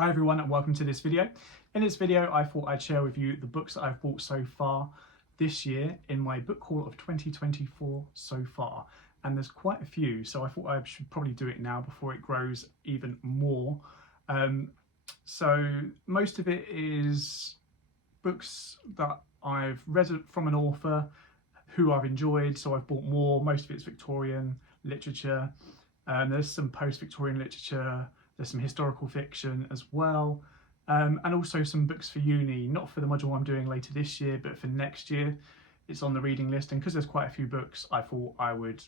Hi everyone and welcome to this video. In this video I thought I'd share with you the books that I've bought so far this year in my book haul of 2024 so far, and there's quite a few, so I thought I should probably do it now before it grows even more. So most of it is books that I've read from an author who I've enjoyed, so I've bought more. Most of it's Victorian literature. There's some post-Victorian literature, there's some historical fiction as well, and also some books for uni, not for the module I'm doing later this year, but for next year. It's on the reading list, and because there's quite a few books, I thought I would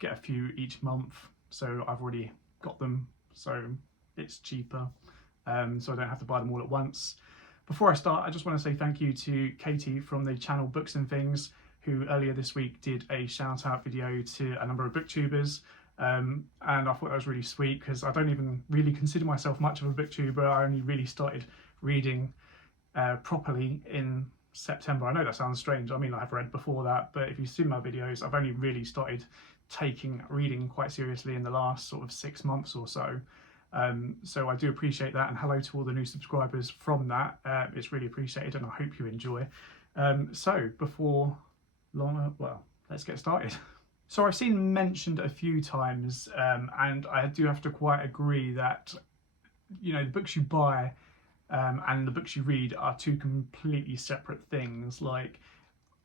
get a few each month, so I've already got them, so it's cheaper, so I don't have to buy them all at once. Before I start, I just want to say thank you to Katie from the channel Books and Things, who earlier this week did a shout out video to a number of booktubers. And I thought that was really sweet because I don't even really consider myself much of a booktuber. I only really started reading properly in September. I know that sounds strange. I mean, I've read before that, but if you've seen my videos, I've only really started taking reading quite seriously in the last sort of 6 months or so. So I do appreciate that, and hello to all the new subscribers from that. It's really appreciated, and I hope you enjoy. So before long, well, let's get started. So I've seen mentioned a few times, and I do have to quite agree that, you know, the books you buy and the books you read are two completely separate things. Like,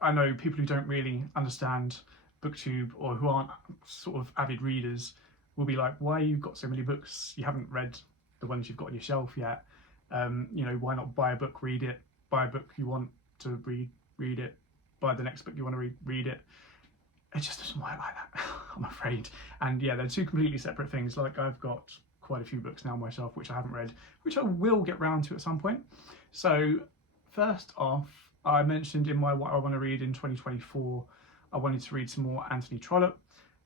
I know people who don't really understand booktube or who aren't sort of avid readers will be like, why you've got so many books, you haven't read the ones you've got on your shelf yet. You know, why not buy a book, read it, buy a book you want to read it, buy the next book you want to read it. It just doesn't work like that, I'm afraid. And yeah, they're two completely separate things. Like, I've got quite a few books now on my shelf which I haven't read, which I will get round to at some point. So first off, I mentioned in my what I want to read in 2024, I wanted to read some more Anthony Trollope.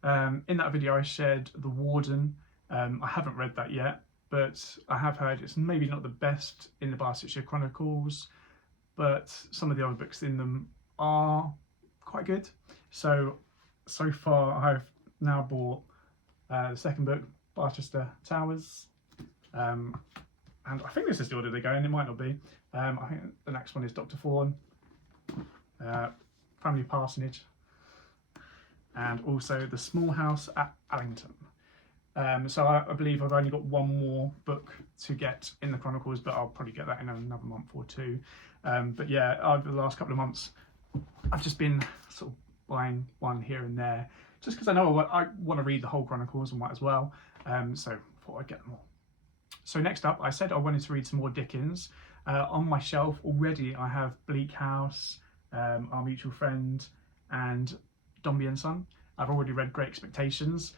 In that video I shared The Warden. I haven't read that yet, but I have heard it's maybe not the best in the Barsetshire Chronicles, but some of the other books in them are quite good. So far I've now bought the second book, Barchester Towers, and I think this is the order they go in, it might not be. I think the next one is Dr. Thorne, Family Parsonage, and also The Small House at Allington. So I believe I've only got one more book to get in the Chronicles, but I'll probably get that in another month or two. But yeah, over the last couple of months I've just been sort of buying one here and there, just because I know I want to read the whole Chronicles and might as well, so I thought I'd get them all. So next up, I said I wanted to read some more Dickens. On my shelf already I have Bleak House, Our Mutual Friend, and Dombey and Son. I've already read Great Expectations,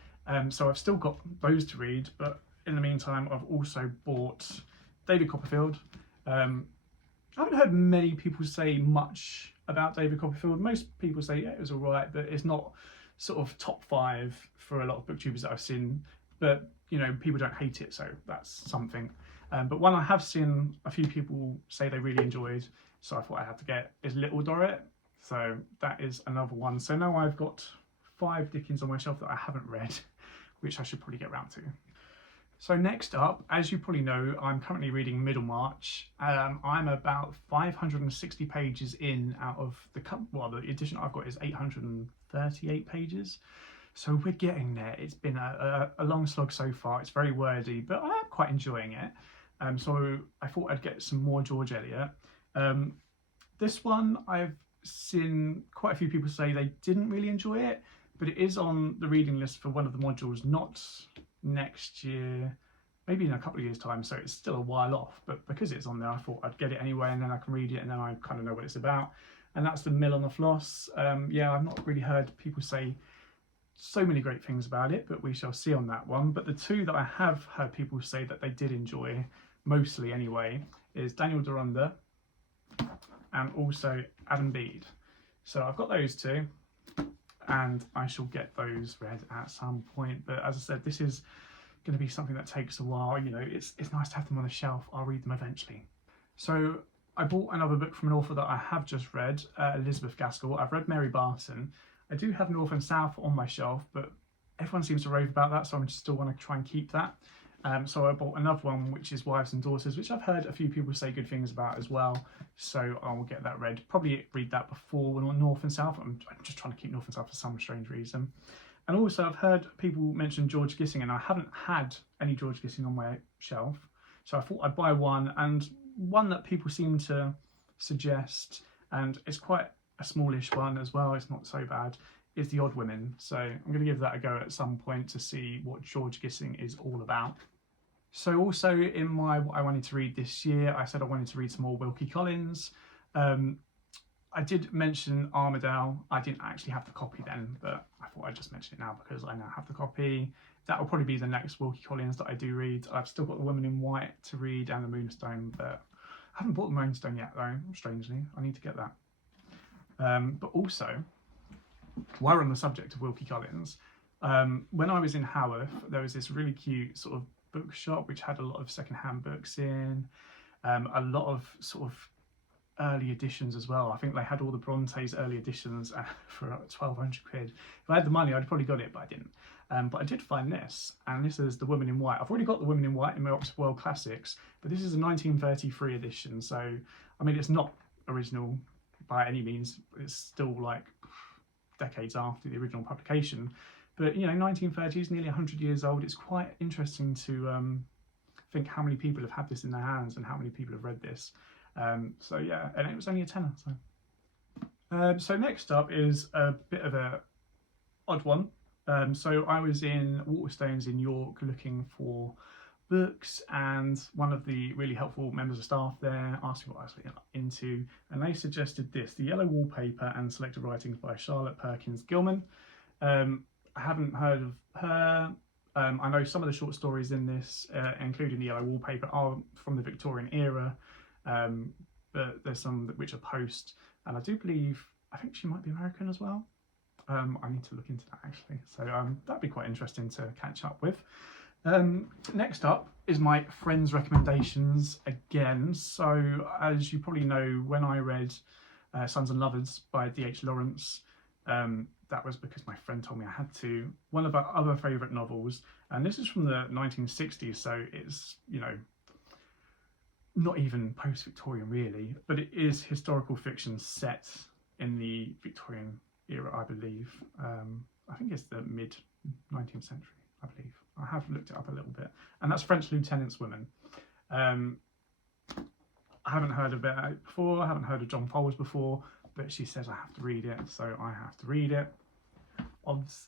so I've still got those to read, but in the meantime I've also bought David Copperfield. I haven't heard many people say much about David Copperfield. Most people say, yeah, it was all right, but it's not sort of top 5 for a lot of booktubers that I've seen. But, you know, people don't hate it, so that's something. But one I have seen a few people say they really enjoyed, so I thought I had to get, is Little Dorrit. So that is another one. So now I've got 5 Dickens on my shelf that I haven't read, which I should probably get around to. So next up, as you probably know, I'm currently reading Middlemarch. I'm about 560 pages in out of the edition I've got is 838 pages. So we're getting there. It's been a long slog so far. It's very wordy, but I am quite enjoying it. So I thought I'd get some more George Eliot. This one, I've seen quite a few people say they didn't really enjoy it, but it is on the reading list for one of the modules, not next year, maybe in a couple of years time, so it's still a while off, but because it's on there I thought I'd get it anyway, and then I can read it and then I kind of know what it's about. And that's The Mill on the Floss. Yeah, I've not really heard people say so many great things about it, but we shall see on that one. But the two that I have heard people say that they did enjoy, mostly anyway, is Daniel Deronda and also Adam Bede. So I've got those two, and I shall get those read at some point. But as I said, this is going to be something that takes a while. You know, it's nice to have them on the shelf. I'll read them eventually. So I bought another book from an author that I have just read, Elizabeth Gaskell. I've read Mary Barton. I do have North and South on my shelf, but everyone seems to rave about that, so I still want to try and keep that. So I bought another one, which is Wives and Daughters, which I've heard a few people say good things about as well. So I will get that read. Probably read that before North and South. I'm just trying to keep North and South for some strange reason. And also I've heard people mention George Gissing, and I haven't had any George Gissing on my shelf. So I thought I'd buy one, and one that people seem to suggest, and it's quite a smallish one as well, it's not so bad, is The Odd Women. So I'm going to give that a go at some point to see what George Gissing is all about. So also in my what I wanted to read this year, I said I wanted to read some more Wilkie Collins. I did mention Armadale. I didn't actually have the copy then, but I thought I'd just mention it now because I now have the copy. That will probably be the next Wilkie Collins that I do read. I've still got The Woman in White to read and The Moonstone, but I haven't bought The Moonstone yet though, strangely. I need to get that. But also, while we're on the subject of Wilkie Collins, when I was in Haworth, there was this really cute sort of bookshop which had a lot of secondhand books in, a lot of sort of early editions as well. I think they had all the Bronte's early editions for 1,200 quid. If I had the money, I'd probably got it, but I didn't. But I did find this, and this is The Woman in White. I've already got The Woman in White in my Oxford World Classics, but this is a 1933 edition. So, I mean, it's not original by any means. It's still like decades after the original publication. But, you know, 1930s, nearly 100 years old. It's quite interesting to think how many people have had this in their hands and how many people have read this. So yeah, and it was only a tenner. So next up is a bit of a odd one. So I was in Waterstones in York looking for books, and one of the really helpful members of staff there asked me what I was into, and they suggested this, The Yellow Wallpaper and Selected Writings by Charlotte Perkins Gilman. I haven't heard of her. I know some of the short stories in this, including The Yellow Wallpaper, are from the Victorian era, but there's some which are post, and I do believe, I think she might be American as well. I need to look into that actually, so that'd be quite interesting to catch up with. Next up is my friends' recommendations again. So as you probably know, when I read Sons and Lovers by D.H. Lawrence, that was because my friend told me I had to. One of our other favourite novels, and this is from the 1960s, so it's, you know, not even post-Victorian really, but it is historical fiction set in the Victorian era, I believe. I think it's the mid-19th century, I believe. I have looked it up a little bit, and that's French Lieutenant's Women. I haven't heard of it before, I haven't heard of John Fowles before, but she says I have to read it, so I have to read it. Odds.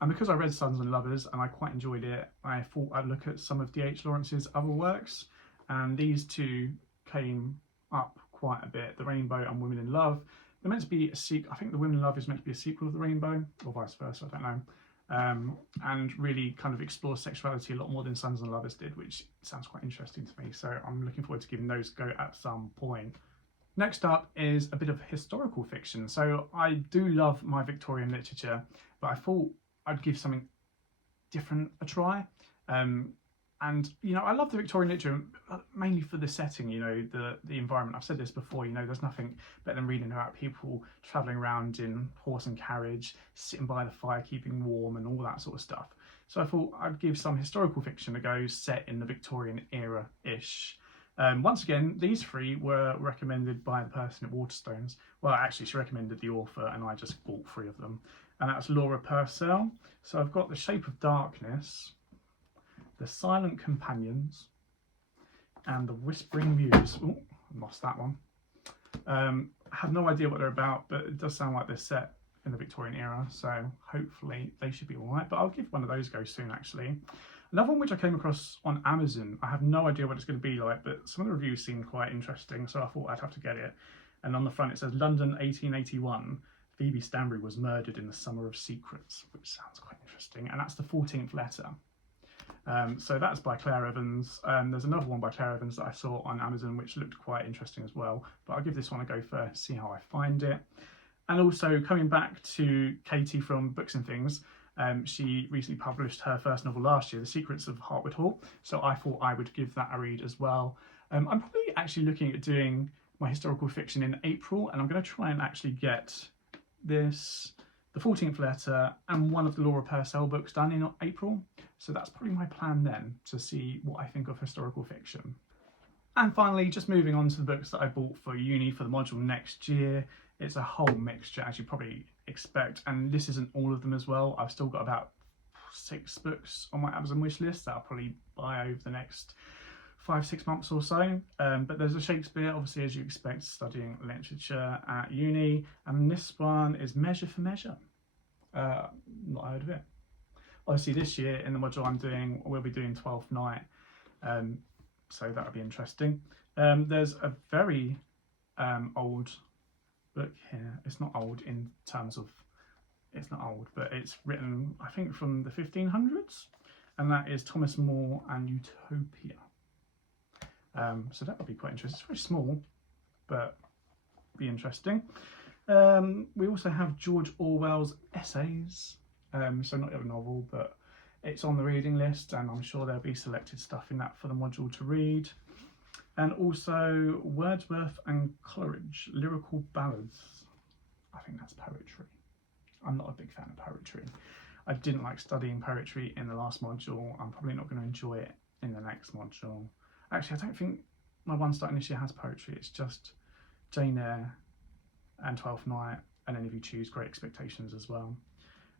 And because I read Sons and Lovers and I quite enjoyed it, I thought I'd look at some of D.H. Lawrence's other works, and these two came up quite a bit, The Rainbow and Women in Love. They're meant to be a sequel. I think The Women in Love is meant to be a sequel of The Rainbow, or vice versa, I don't know. And really kind of explore sexuality a lot more than Sons and Lovers did, which sounds quite interesting to me. So I'm looking forward to giving those a go at some point. Next up is a bit of historical fiction. So I do love my Victorian literature, but I thought I'd give something different a try. And, you know, I love the Victorian literature mainly for the setting, you know, the environment. I've said this before, you know, there's nothing better than reading about people travelling around in horse and carriage, sitting by the fire, keeping warm and all that sort of stuff. So I thought I'd give some historical fiction a go set in the Victorian era-ish. Once again, these three were recommended by the person at Waterstones. Well, actually, she recommended the author and I just bought 3 of them. And that's Laura Purcell. So I've got The Shape of Darkness, The Silent Companions, and The Whispering Muse. Oh, I lost that one. I have no idea what they're about, but it does sound like they're set in the Victorian era, so hopefully they should be all right. But I'll give one of those a go soon, actually. Another one which I came across on Amazon, I have no idea what it's going to be like, but some of the reviews seemed quite interesting, so I thought I'd have to get it. And on the front it says, London 1881, Phoebe Stanbury was murdered in the Summer of Secrets, which sounds quite interesting, and that's the 14th letter. So that's by Claire Evans. There's another one by Claire Evans that I saw on Amazon which looked quite interesting as well, but I'll give this one a go first, see how I find it. And also coming back to Katie from Books and Things, she recently published her first novel last year, The Secrets of Hartwood Hall, so I thought I would give that a read as well. I'm probably actually looking at doing my historical fiction in April, and I'm going to try and actually get this the 14th letter, and one of the Laura Purcell books done in April. So that's probably my plan then, to see what I think of historical fiction. And finally, just moving on to the books that I bought for uni for the module next year. It's a whole mixture, as you probably expect, and this isn't all of them as well. I've still got about 6 books on my Amazon wish list that I'll probably buy over the next 5-6 months or so. But there's a Shakespeare, obviously, as you expect, studying literature at uni, and this one is Measure for Measure. Not heard of it. Obviously, this year in the module we'll be doing 12th Night, so that'll be interesting. There's a very old book here. It's not old in terms of, it's not old, but it's written, I think, from the 1500s, and that is Thomas More and Utopia. So that would be quite interesting. It's very small, but be interesting. We also have George Orwell's Essays, so not a novel, but it's on the reading list, and I'm sure there'll be selected stuff in that for the module to read. And also Wordsworth and Coleridge, Lyrical Ballads. I think that's poetry. I'm not a big fan of poetry. I didn't like studying poetry in the last module. I'm probably not going to enjoy it in the next module. Actually, I don't think my one starting this year has poetry. It's just Jane Eyre and 12th Night, and then if you choose, Great Expectations as well.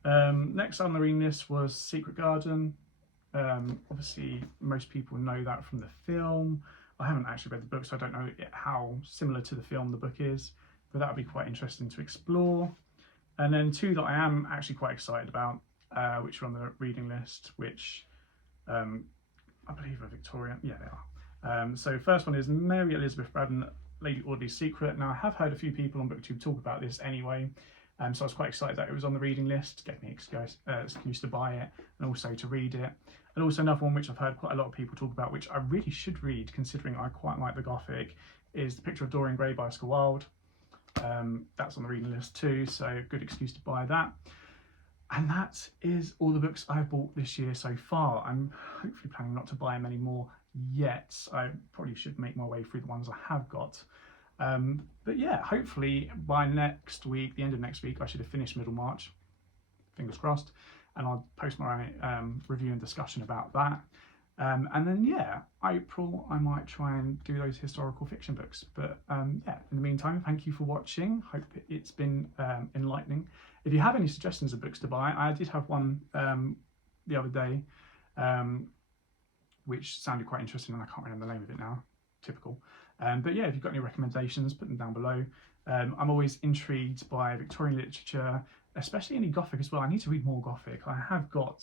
Next on the reading list was Secret Garden. Obviously, most people know that from the film. I haven't actually read the book, so I don't know how similar to the film the book is, but that would be quite interesting to explore. And then 2 that I am actually quite excited about, which are on the reading list, which I believe are Victorian. Yeah, they are. So first one is Mary Elizabeth Braddon, Lady Audley's Secret. Now, I have heard a few people on BookTube talk about this anyway, so I was quite excited that it was on the reading list. Gave me an excuse to buy it and also to read it. And also another one which I've heard quite a lot of people talk about, which I really should read considering I quite like the Gothic, is The Picture of Dorian Gray by Oscar Wilde. That's on the reading list too, so good excuse to buy that. And that is all the books I've bought this year so far. I'm hopefully planning not to buy many more yet. I probably should make my way through the ones I have got. But yeah, hopefully by next week, the end of next week, I should have finished Middlemarch. Fingers crossed. And I'll post my review and discussion about that. And then, yeah, April, I might try and do those historical fiction books. But yeah, in the meantime, thank you for watching. Hope it's been enlightening. If you have any suggestions of books to buy, I did have one the other day, which sounded quite interesting, and I can't remember the name of it now. Typical. But yeah, if you've got any recommendations, put them down below. I'm always intrigued by Victorian literature, especially any Gothic as well. I need to read more Gothic. I have got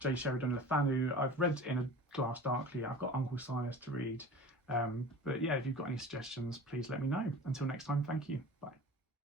J. Sheridan Le Fanu. I've read In a Glass Darkly. I've got Uncle Silas to read. But yeah, if you've got any suggestions, please let me know. Until next time, thank you. Bye.